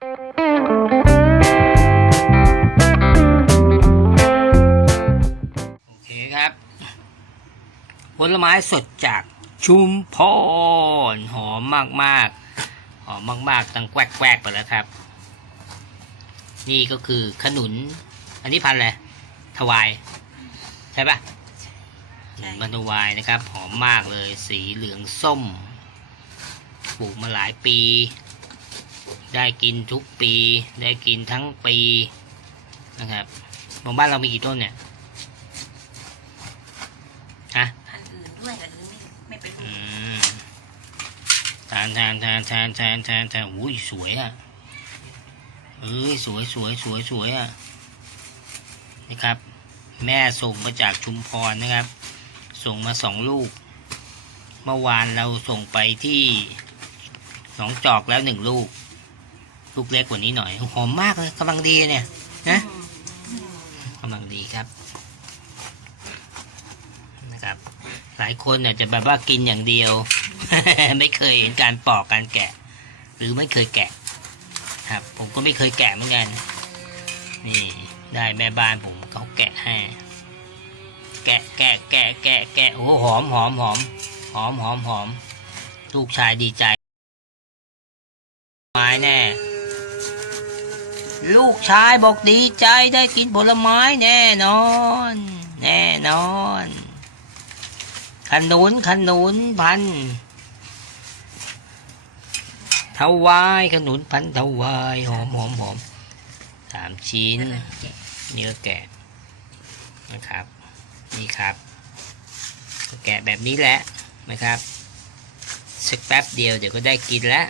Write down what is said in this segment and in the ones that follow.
โอเคครับ ผลไม้สดจากชุมพรหอมมากๆ หอมมากๆตั้งแกวกๆไปแล้วครับ นี่ก็คือขนุน อันนี้พันอะไรทวาย ใช่ปะขนุนพันทวายนะครับ หอมมากเลย สีเหลืองส้ม ปลูกมาหลายปี ได้กินทุกปี ได้กินทั้งปีนะครับบางบ้านเรามีกี่ต้นเนี่ยฮะอันอื่นด้วยอันอื่นไม่ไม่เป็นอืมทานทานทานทานทานทานทานอุ้ยสวยอะเอ้ยสวยสวยสวยสวยอะนะครับ แม่ส่งมาจากชุมพรนะครับ ส่งมาสองลูก เมื่อวานเราส่งไปที่สองจอกแล้วหนึ่งลูก ลูกเล็กกว่านี้หน่อยหอมมากเลยกำลังดีเนี่ยนะกำลังดีครับนะครับ หลายคนอาจจะแบบว่ากินอย่างเดียว ไม่เคยเห็นการปอกการแกะ หรือไม่เคยแกะ ครับ ผมก็ไม่เคยแกะเหมือนกัน นี่ได้แม่บ้านผมเขาแกะให้แกะแกะแกะแกะแกะโอ้หอมหอมหอมหอมหอมหอมลูกชายดีใจไม้แน่ ลูกชายบอกดีใจได้กินผลไม้แน่นอน แน่นอน ขนุนขนุนพันเทวายขนุนพันเทวายหอมหอมหอมสามชิ้น เนื้อแกะนะครับ นี่ครับก็แกะแบบนี้แหละนะครับสักแป๊บเดียวเดี๋ยวก็ได้กินแล้ว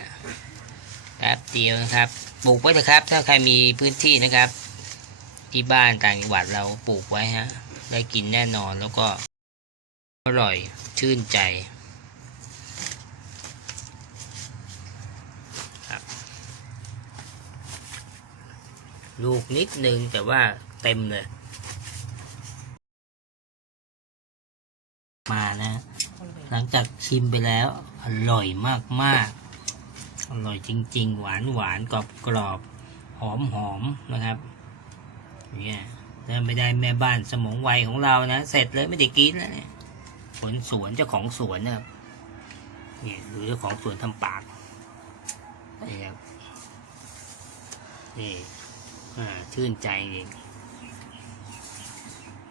แป๊บเดียวนะครับ ปลูกไว้เถอะครับ ถ้าใครมีพื้นที่นะครับ ที่บ้านต่างจังหวัดเราปลูกไว้ฮะ ได้กินแน่นอนแล้วก็อร่อยชื่นใจครับลูกนิดนึงแต่ว่าเต็มเลย มานะ หลังจากชิมไปแล้ว อร่อยมากๆ อร่อยจริง ๆ หวานหวานกรอบกรอบหอมหอมนะครับเนี่ยถ้าไม่ได้แม่บ้านสมองไวของเรานะ เสร็จเลยไม่ได้กินแล้วเนี่ยผลสวนเจ้าของสวนนะครับเนี่ยดูเจ้าของสวนทำปากนี่ครับนี่อ่าชื่นใจเอง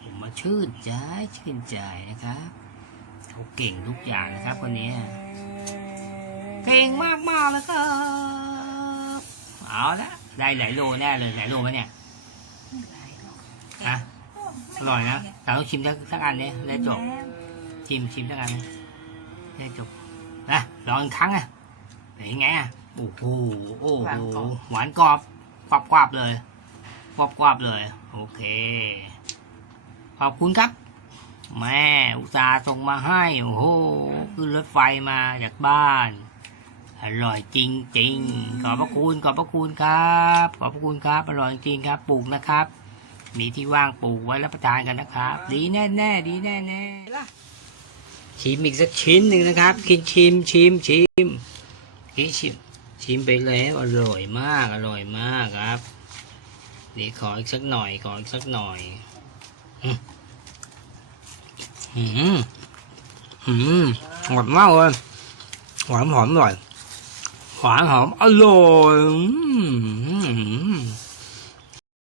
ผมมาชื่นใจชื่นใจนะครับเขาเก่งทุกอย่างนะครับคนนี้ เก่งมากมากๆแล้วครับเอาละได้หลายโลแน่เลยหลายโลไหมเนี่ยฮะอร่อยนะแต่ต้องชิมสักสักอันนี้แล้วจบชิมชิมสักอันแล้วจบนะลองอีกครั้งอะเป็นยังไงอะโอ้โหโอ้โหหวานกรอบกรอบกรอบเลยกรอบกรอบเลย โอเค ขอบคุณครับแม่อุตส่าห์ส่งมาให้ โอ้โหขึ้นรถไฟมาจากบ้าน อร่อยจริง ๆ ขอบพระคุณขอบพระคุณครับ ขอบพระคุณครับอร่อยจริงครับปลูกนะครับ มีที่ว่างปลูกไว้รับประทานกันนะครับ ดีแน่แน่ๆดีแน่แน่ๆชิมอีกสักชิ้นหนึ่งนะครับ กินชิมชิมชิมกินชิมชิมไปแล้วอร่อยมากอร่อยมากครับเดี๋ยวขออีกสักหน่อยขออีกสักหน่อยอืมอืมอืมหอมมากเลยหวานหอมอร่อย หวานหอมอร่อย